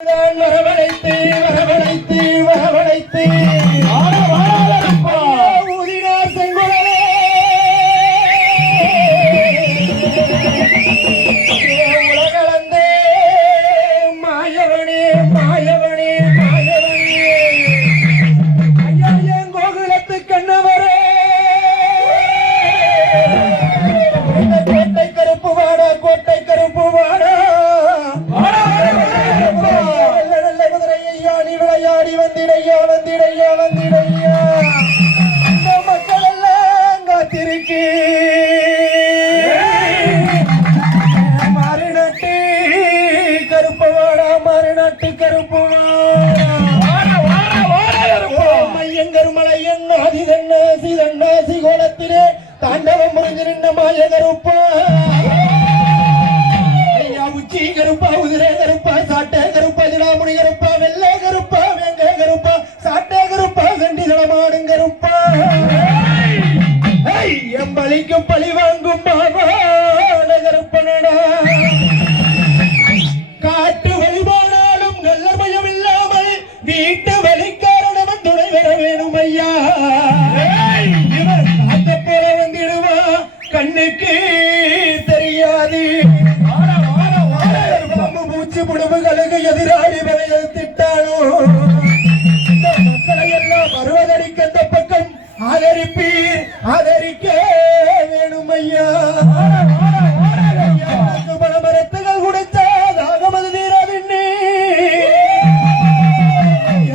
வரவழைத்து வரவழைத்து வரவழைத்து ஊதினார் செங்குழலே உலகளந்தே மாயவனே மாயவனே மாயவனே ஐயா என் கோகுலத்து கண்ணவரே கோட்டை கருப்பு வாடா கோட்டை கருப்பு வாடா விளையாடி வந்திடையா வந்திடையா வந்திடையா இந்த மக்கள் எல்லாம் காத்திருக்கே மாறுநாட்டு கருப்பவாடா மாறுநாட்டு கருப்பவாடையங்கருமலையன் அதிதன்ன சிதன்ன சிகோலத்திலே தாண்டவம் முறிஞ்சிருந்த மாய கருப்பா ஐயா உச்சி கருப்பா உதிரே கருப்பா சாட்டை கருப்பா திடாமுடி கருப்பா வெள்ளை கருப்பா வெங்க கருப்பா சாட்டை கருப்பா சண்டி தளமாடும் கருப்பா எம்பளிக்கும் பழி வாங்கும் மாவான கருப்பனடா காட்டு வழிபாடாலும் நல்ல பயம் இல்லாமல் வீட்டு வழிக்காரனவன் துணை வர வேணும் ஐயா இவன் காத்த போல வந்திடுவா கண்ணுக்கு தெரியாது பூச்சி புடுவுகளுக்கு எதிராளி வரையை திட்டானோ மக்களை எல்லாம் வருவதற்கு அந்த பக்கம் ஆதரிப்பீர் ஆதரிக்க வேணும் ஐயா பணமரத்துகள் குடித்தால் ஆகமது தீராதின்னே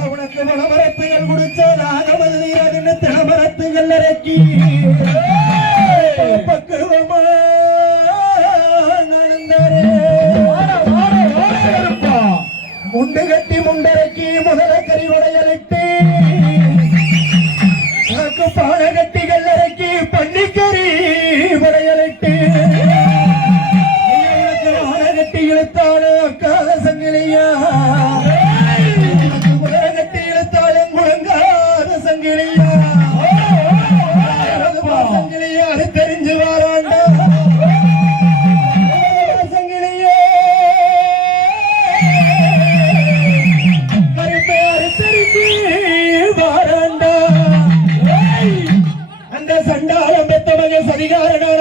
உனக்கு பணமரத்துகள் குடித்தால் ஆகமது தீராதின்னு தினமரத்துகள் இறக்கி பக்குவமா முண்டு கட்டி முண்டரைக்கு முதல கறி உடையலிட்டு எனக்கு பானை கட்டி கல்லறைக்கு பன்னிக்கறி உடையலிட்டு பானை கட்டி இழுத்தாலும் அக்காத சங்கிலியா முதல கட்டி இழுத்தாலும் முழங்காத சங்கிலியா சங்கிலியா அது தெரிஞ்சு வாராண்டா சண்டாளம் பெத்தவங்க சதிகாரனா